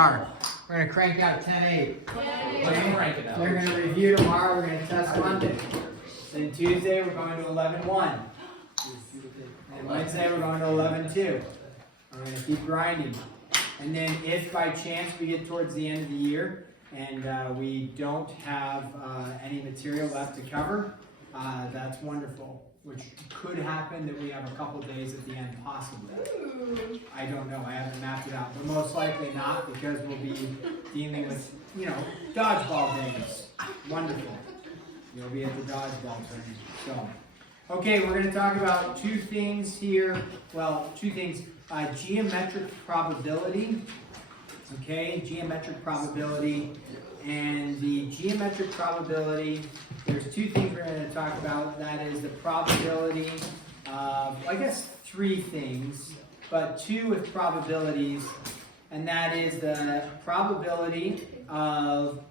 We're going to crank out 10-8. Let's crank it out. We're going to review tomorrow. We're going to test Monday. Then Tuesday, we're going to 11-1. And Wednesday, we're going to 11-2. We're going to keep grinding. And then if by chance we get towards the end of the year and we don't have any material left to cover, that's wonderful. Which could happen that we have a couple days at the end, possibly. I don't know, I haven't mapped it out, but most likely not, because we'll be dealing with, dodgeball days. Wonderful. You'll be at the dodgeball tournament. So, okay, we're going to talk about two things here. Well, two things. Geometric probability. Okay, geometric probability. And the geometric probability, there's two things we're going to talk about. That is the probability of, I guess, three things, but two with probabilities. And that is the probability of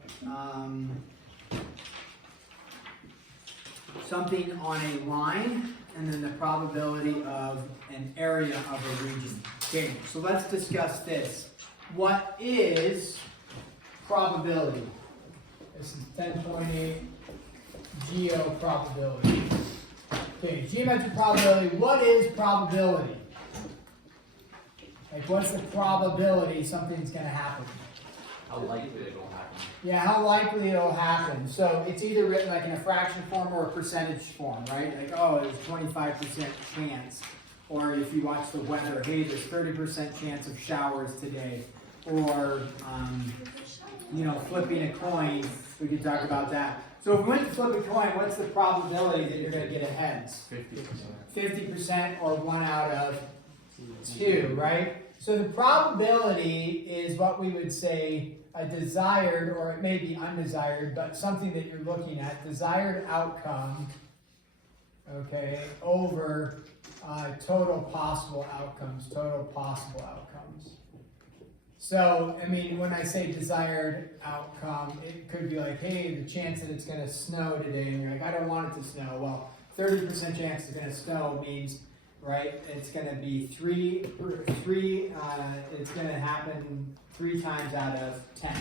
something on a line, and then the probability of an area of a region. Okay, so let's discuss this. What is probability? This is 10.8 geo probability. Okay, geometric probability. What is probability? Like, what's the probability something's going to happen? How likely it'll happen. Yeah, how likely it'll happen. So it's either written like in a fraction form or a percentage form, right? Like, oh, there's 25% chance. Or if you watch the weather, hey, there's 30% chance of showers today. Or, flipping a coin, we could talk about that. So if we went to flip a coin, what's the probability that you're going to get a heads? 50%. 50% or 1 out of 2, right? So the probability is what we would say a desired, or it may be undesired, but something that you're looking at, desired outcome, okay, over total possible outcomes. So, when I say desired outcome, it could be like, hey, the chance that it's going to snow today, and you're like, I don't want it to snow. Well, 30% chance it's going to snow means, right, it's going to be it's going to happen 3 times out of 10,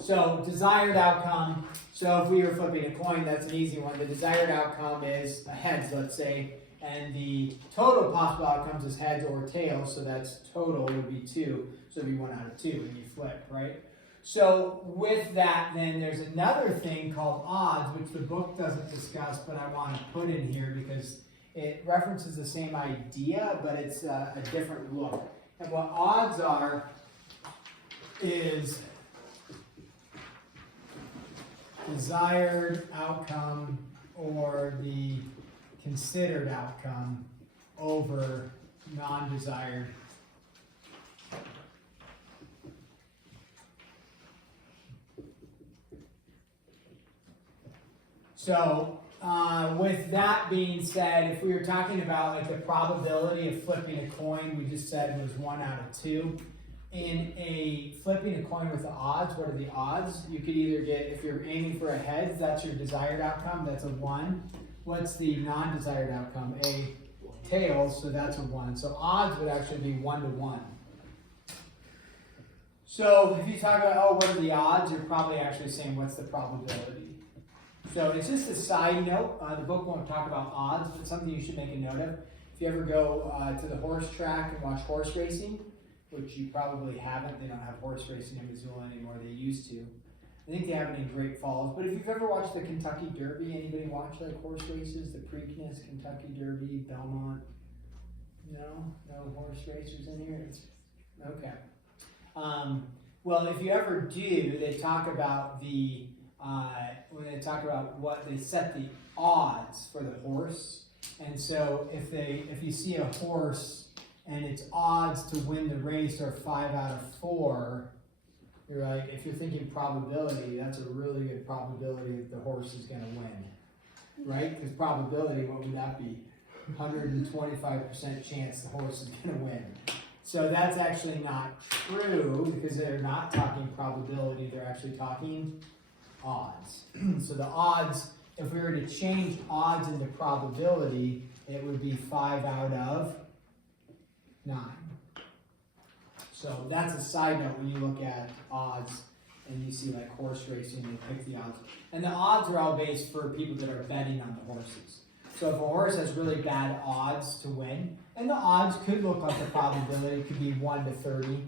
So, desired outcome, so if we were flipping a coin, that's an easy one. The desired outcome is a heads, let's say, and the total possible outcomes is heads or tails, so that's total would be 2, so it'd be 1 out of 2, and you flip, right? So with that, then there's another thing called odds, which the book doesn't discuss, but I want to put in here because it references the same idea, but it's a different look. And what odds are is desired outcome or the considered outcome over non-desired. So, with that being said, if we were talking about like the probability of flipping a coin, we just said it was 1 out of 2. In a flipping a coin with the odds, what are the odds? You could either get, if you're aiming for a heads, that's your desired outcome, that's a 1. What's the non-desired outcome? A tails, so that's a 1. So odds would actually be 1 to 1. So if you talk about, oh, what are the odds? You're probably actually saying, what's the probability? So it's just a side note. The book won't talk about odds, but something you should make a note of. If you ever go to the horse track and watch horse racing, which you probably haven't, they don't have horse racing in Missoula anymore, they used to. I think they have it in Great Falls, but if you've ever watched the Kentucky Derby, anybody watch like horse races, the Preakness, Kentucky Derby, Belmont? No horse racers in here? Okay. Well, if you ever do, they talk about when they talk about what they set the odds for the horse. And so if you see a horse and its odds to win the race are 5 out of 4, you're like, if you're thinking probability, that's a really good probability that the horse is going to win, right? Because probability, what would that be? 125% chance the horse is going to win. So that's actually not true because they're not talking probability, they're actually talking odds. So the odds, if we were to change odds into probability, it would be 5 out of 9. So that's a side note when you look at odds and you see like horse racing, they pick the odds. And the odds are all based for people that are betting on the horses. So if a horse has really bad odds to win, and the odds could look like the probability, could be 1 to 30.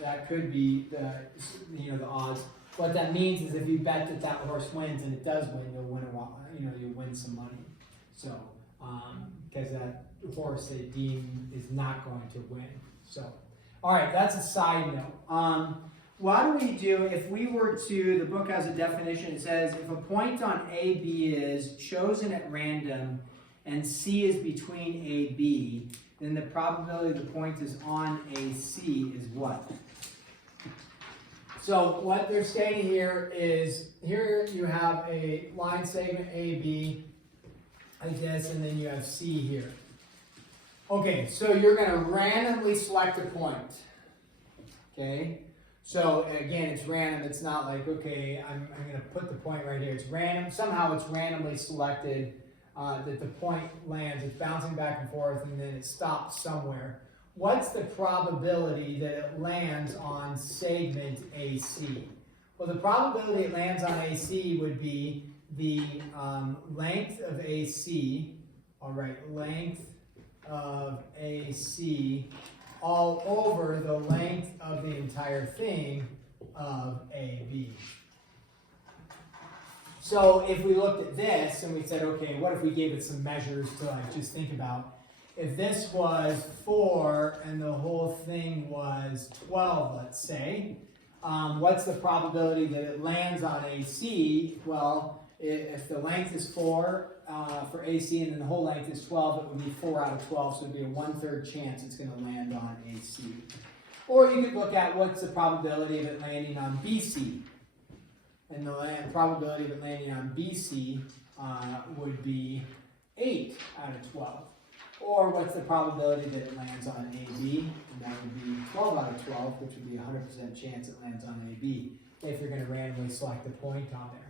That could be the odds. What that means is if you bet that that horse wins and it does win, you'll win you'll win some money. So because that horse they deem is not going to win. So all right, that's a side note. What do we do if we were to, the book has a definition, it says, if a point on AB is chosen at random and C is between AB, then the probability the point is on AC is what? So what they're stating here is, here you have a line segment AB, like this, and then you have C here. Okay, so you're going to randomly select a point. Okay? So again, it's random. It's not like, okay, I'm going to put the point right here. It's random. Somehow it's randomly selected that the point lands. It's bouncing back and forth, and then it stops somewhere. What's the probability that it lands on segment AC? Well, the probability it lands on AC would be the length of AC. All right, length of AC all over the length of the entire thing of AB. So if we looked at this and we said, okay, what if we gave it some measures to like just think about? If this was 4 and the whole thing was 12, let's say, what's the probability that it lands on AC? Well, if the length is 4 for AC and then the whole length is 12, it would be 4 out of 12, so it would be a 1/3 chance it's going to land on AC. Or you could look at what's the probability of it landing on BC. And the probability of it landing on BC would be 8 out of 12. Or what's the probability that it lands on AB? And that would be 12 out of 12, which would be a 100% chance it lands on AB if you're going to randomly select a point on there.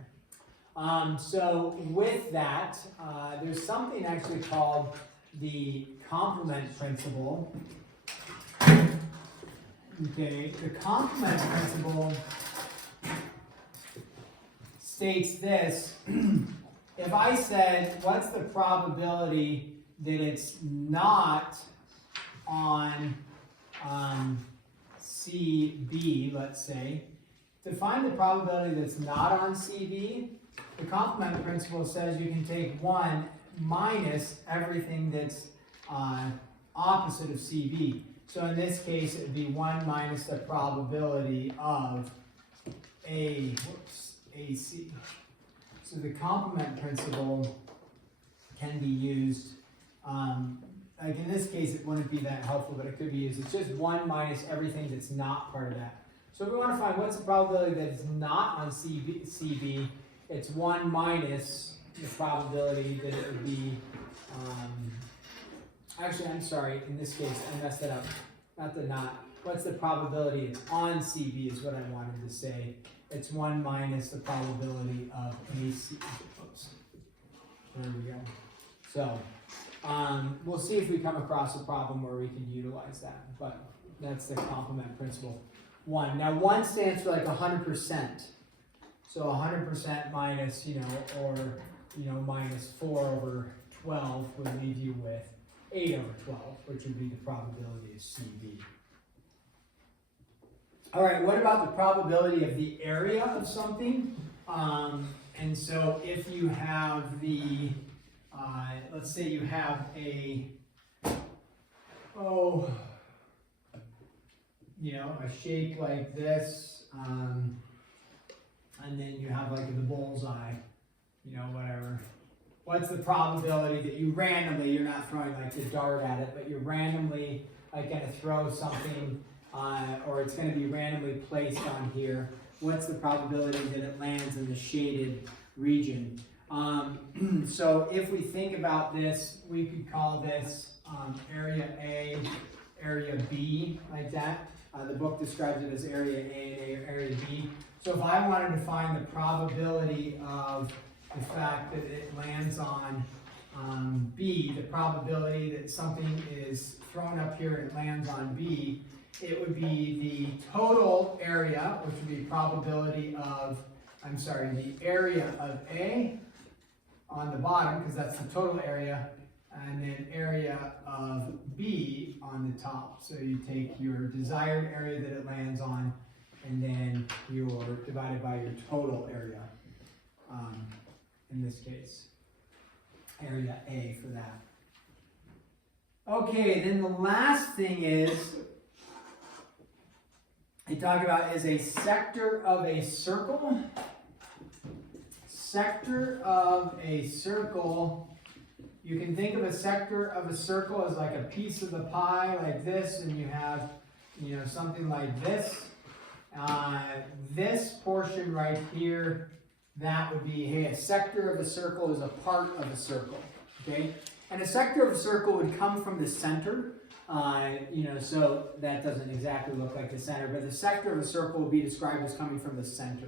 So with that, there's something actually called the complement principle. Okay, the complement principle states this. If I said, what's the probability that it's not on CB, let's say, to find the probability that's not on CB, the complement principle says you can take 1 minus everything that's opposite of CB. So in this case, it would be 1 minus the probability of AC. So the complement principle can be used, like in this case, it wouldn't be that helpful, but it could be used. It's just 1 minus everything that's not part of that. So if we want to find what's the probability that it's not on CB, it's 1 minus the probability that it would be, actually, I'm sorry, in this case, I messed it up. Not the not. What's the probability it's on CB is what I wanted to say. It's 1 minus the probability of AC. Oops. There we go. So, we'll see if we come across a problem where we can utilize that, but that's the complement principle. 1. Now 1 stands for like 100%. So 100% minus, or minus 4 over 12 would leave you with 8 over 12, which would be the probability of CB. All right, what about the probability of the area of something? And so if you have the, let's say you have a shape like this, and then you have like the bullseye, whatever. What's the probability that you randomly, you're not throwing like the dart at it, but you're randomly like going to throw something, or it's going to be randomly placed on here. What's the probability that it lands in the shaded region? So if we think about this, we could call this area A, area B, like that. The book describes it as area A and area B. So if I wanted to find the probability of the fact that it lands on B, the probability that something is thrown up here and it lands on B, it would be the total area, which would be probability of, the area of A on the bottom, because that's the total area, and then area of B on the top. So you take your desired area that it lands on, and then you're divided by your total area, in this case, area A for that. Okay, then the last thing is, they talk about is a sector of a circle. Sector of a circle, you can think of a sector of a circle as like a piece of the pie like this, and you have, something like this. This portion right here, that would be, hey, a sector of a circle is a part of a circle, okay? And a sector of a circle would come from the center, so that doesn't exactly look like the center, but the sector of a circle would be described as coming from the center.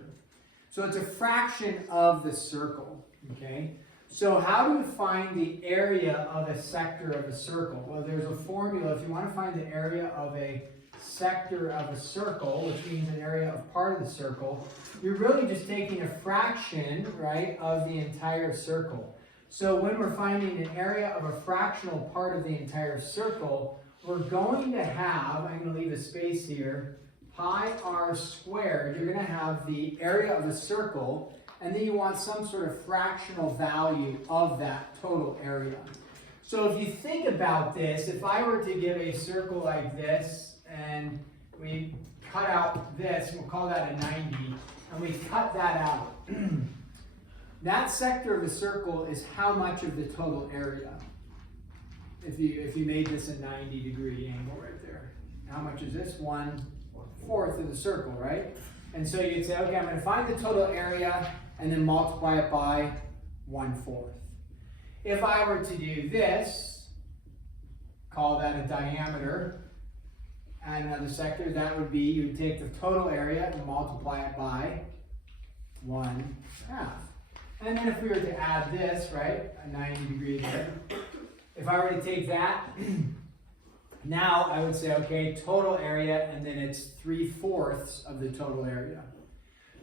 So it's a fraction of the circle, okay? So how do you find the area of a sector of a circle? Well, there's a formula. If you want to find the area of a sector of a circle, which means an area of part of the circle, you're really just taking a fraction, right, of the entire circle. So when we're finding an area of a fractional part of the entire circle, we're going to have, I'm going to leave a space here, pi r squared. You're going to have the area of a circle, and then you want some sort of fractional value of that total area. So if you think about this, if I were to give a circle like this, and we cut out this, we'll call that a 90, and we cut that out. That sector of the circle is how much of the total area? If you made this a 90-degree angle right there. How much is this? 1/4 of the circle, right? And so you'd say, okay, I'm going to find the total area and then multiply it by 1/4. If I were to do this, call that a diameter, and another sector, that would be, you would take the total area and multiply it by 1/2. And then if we were to add this, right, a 90-degree there, if I were to take that, now I would say, okay, total area, and then it's 3/4 of the total area.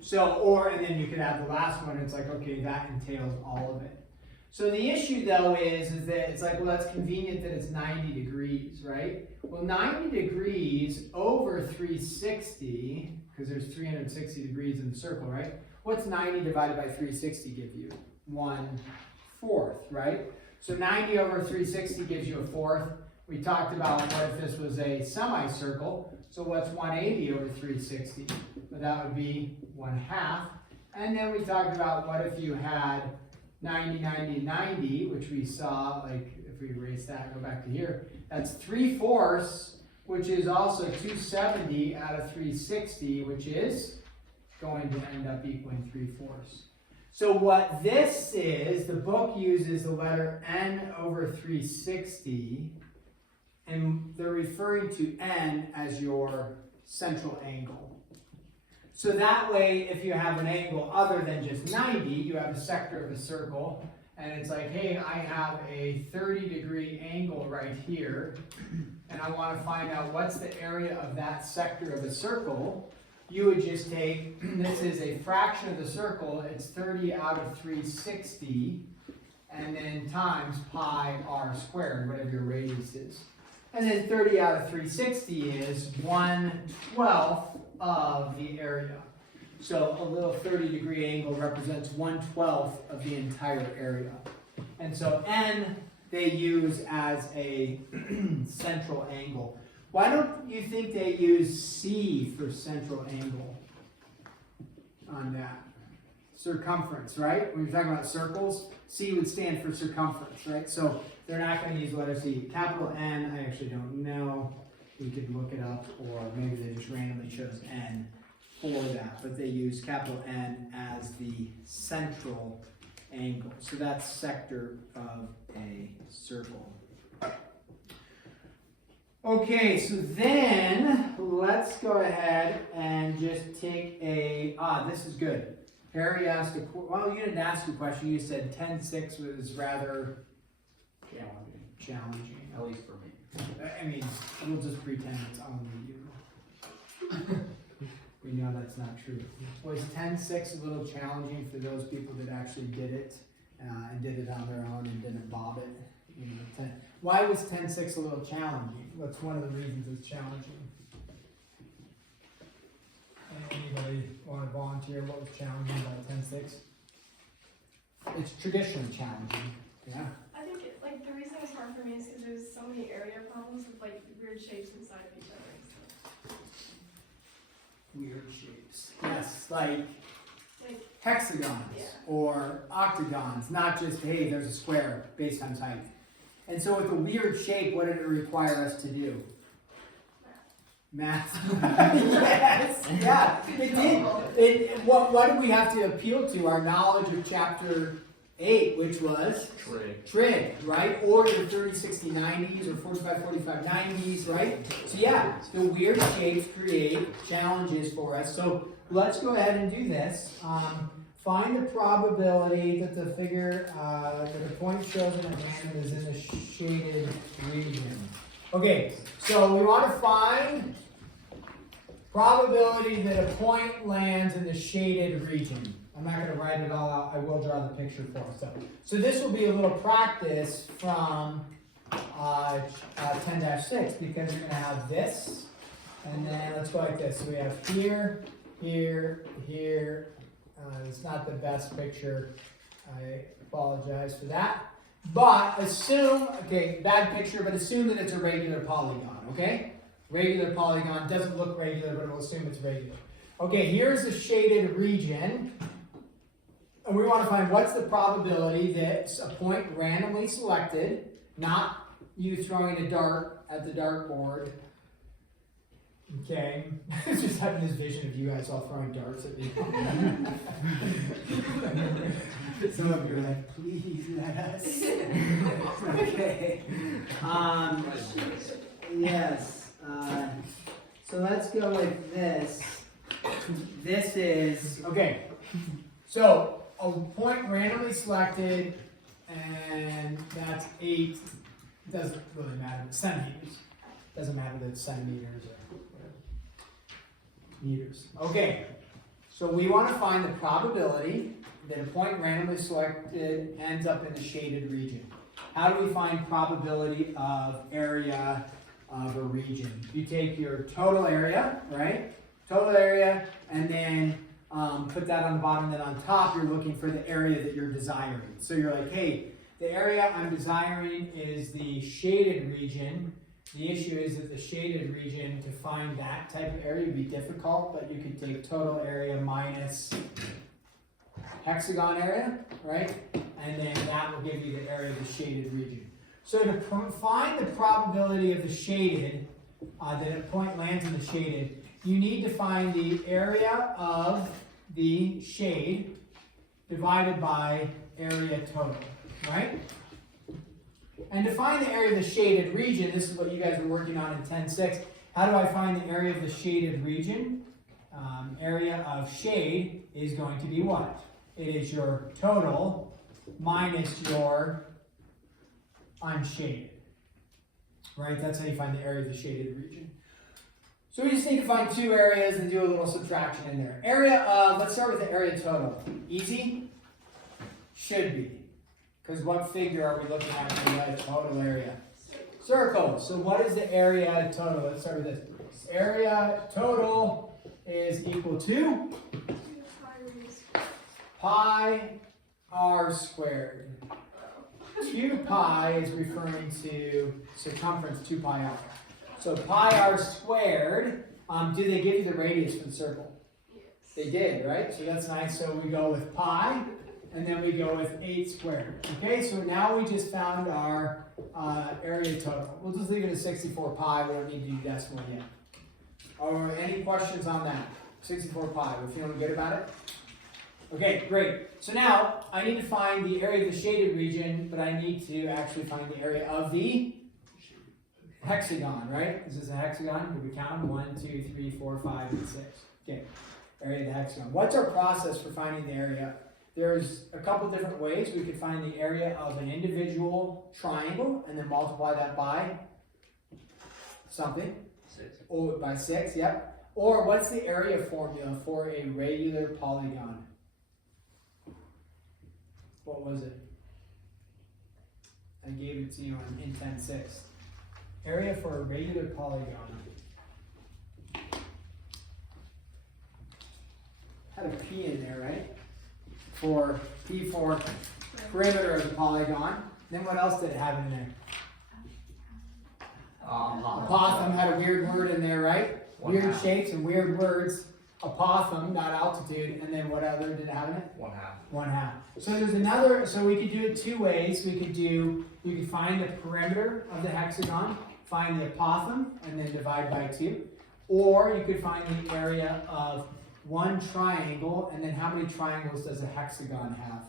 So, and then you could add the last one, it's like, okay, that entails all of it. So the issue though is that it's like, well, that's convenient that it's 90 degrees, right? Well, 90 degrees over 360, because there's 360 degrees in the circle, right? What's 90 divided by 360 give you? 1/4, right? So 90 over 360 gives you a 1/4. We talked about what if this was a semicircle. So what's 180 over 360? Well, that would be 1/2. And then we talked about what if you had 90, 90, 90, which we saw, like if we erase that, go back to here, that's 3/4, which is also 270 out of 360, which is going to end up equaling 3/4. So what this is, the book uses the letter n over 360, and they're referring to n as your central angle. So that way, if you have an angle other than just 90, you have a sector of a circle, and it's like, hey, I have a 30-degree angle right here, and I want to find out what's the area of that sector of a circle. You would just take, this is a fraction of the circle, it's 30 out of 360, and then times pi r squared, whatever your radius is. And then 30 out of 360 is 1/12 of the area. So a little 30-degree angle represents 1/12 of the entire area. And so n they use as a central angle. Why don't you think they use C for central angle on that? Circumference, right? When you're talking about circles, C would stand for circumference, right? So they're not going to use the letter C. Capital N, I actually don't know. We could look it up, or maybe they just randomly chose N for that. But they use capital N as the central angle. So that's sector of a circle. Okay, so then let's go ahead and just take this is good. Harry asked well, you didn't ask a question, you said 10-6 was rather challenging. At least for me. I mean, we'll just pretend it's only you. We know that's not true. Was 10-6 a little challenging for those people that actually did it and did it on their own and didn't bob it? You know, why was 10-6 a little challenging? What's one of the reasons it's challenging? Anybody want to volunteer what was challenging about 10-6? It's traditionally challenging. Yeah. I think like the reason it was hard for me is because there's so many area problems with like weird shapes inside of each other and stuff. Weird shapes. Yes, like Like hexagons Yeah. or octagons, not just, hey, there's a square based on type. And so with a weird shape, what did it require us to do? Math. Yes, yeah, it did. What did we have to appeal to? Our knowledge of chapter 8, which was trig, right? Or your 30, 60, 90s or 45, 45, 90s, right? So yeah, the weird shapes create challenges for us. So let's go ahead and do this. Find the probability that the figure, that a point chosen at random is in the shaded region. Okay, so we want to find probability that a point lands in the shaded region. I'm not going to write it all out. I will draw the picture for us. So this will be a little practice from 10-6 because you're going to have this, and then let's go like this. So we have here, here, here. It's not the best picture. I apologize for that. But assume, okay, bad picture, but assume that it's a regular polygon, okay? Regular polygon doesn't look regular, but we'll assume it's regular. Okay, here's the shaded region. And we want to find what's the probability that a point randomly selected, not you throwing a dart at the dartboard. Okay, just having this vision of you guys all throwing darts at me. Some of you are like, please let us. Okay. Yes. So let's go with this. This is, okay. So a point randomly selected, and that's 8. Doesn't really matter. Centimeters. Doesn't matter that it's centimeters or whatever. Meters. Okay. So we want to find the probability that a point randomly selected ends up in the shaded region. How do we find probability of area of a region? You take your total area, right? Total area, and then put that on the bottom. Then on top, you're looking for the area that you're desiring. So you're like, hey, the area I'm desiring is the shaded region. The issue is that the shaded region, to find that type of area would be difficult, but you could take total area minus hexagon area, right? And then that will give you the area of the shaded region. So to find the probability of the shaded, that a point lands in the shaded, you need to find the area of the shade divided by area total, right? And to find the area of the shaded region, this is what you guys are working on in 10-6. How do I find the area of the shaded region? Area of shade is going to be what? It is your total minus your unshaded, right? That's how you find the area of the shaded region. So we just need to find two areas and do a little subtraction in there. Area of, let's start with the area total. Easy? Should be. Because what figure are we looking at for the total area? Circle. So what is the area total? Let's start with this. Area total is equal to pi r squared. 2 pi is referring to circumference 2 pi r. So pi r squared, did they give you the radius for the circle? Yes. They did, right? So that's nice. So we go with pi, and then we go with 8 squared. Okay, so now we just found our area total. We'll just leave it at 64 pi. We don't need to do decimal yet. Or any questions on that? 64 pi. We're feeling good about it? Okay, great. So now I need to find the area of the shaded region, but I need to actually find the area of the hexagon, right? Is this a hexagon? Did we count them? 1, 2, 3, 4, 5, and 6. Okay, area of the hexagon. What's our process for finding the area? There's a couple different ways. We could find the area of an individual triangle and then multiply that by something. 6. Oh, by 6, yep. Or what's the area formula for a regular polygon? What was it? I gave it to you in 10.6. Area for a regular polygon. Had a P in there, right? For P for perimeter of the polygon. Then what else did it have in there? Apothem had a weird word in there, right? Weird 1/2. shapes and weird words. Apothem, not altitude. And then what other did it have in it? 1/2. 1/2. So there's another, so we could do it two ways. We could find the perimeter of the hexagon, find the apothem, and then divide by 2. Or you could find the area of one triangle, and then how many triangles does a hexagon have?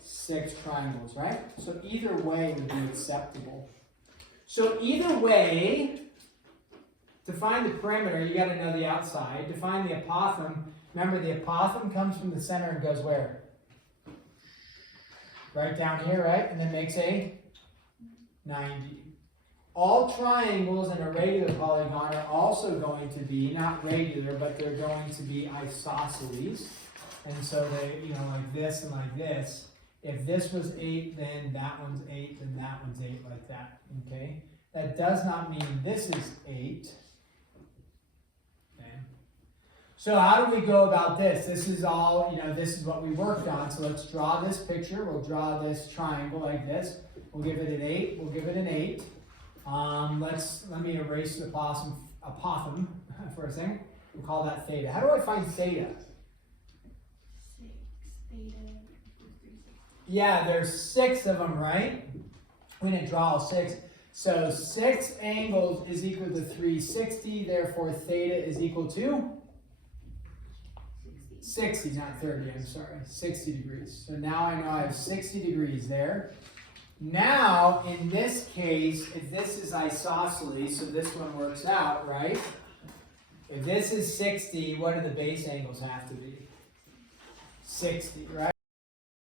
6 triangles, right? So either way would be acceptable. So either way, to find the perimeter, you gotta know the outside. To find the apothem, remember the apothem comes from the center and goes where? Right down here, right? And then makes a 90. All triangles in a regular polygon are also going to be, not regular, but they're going to be isosceles. And so they, like this and like this. If this was 8, then that one's 8, then that one's 8, like that, okay? That does not mean this is 8. Okay? So how do we go about this? This is all, this is what we worked on. So let's draw this picture. We'll draw this triangle like this. We'll give it an 8. We'll give it an 8. Let me erase the apothem for a second. We'll call that theta. How do I find theta? 6 theta equals 360. Yeah, there's 6 of them, right? We didn't draw all 6. So 6 angles is equal to 360. Therefore, theta is equal to 60, not 30. I'm sorry, 60 degrees. So now I know I have 60 degrees there. Now, in this case, if this is isosceles, so this one works out, right? If this is 60, what do the base angles have to be? 60, right?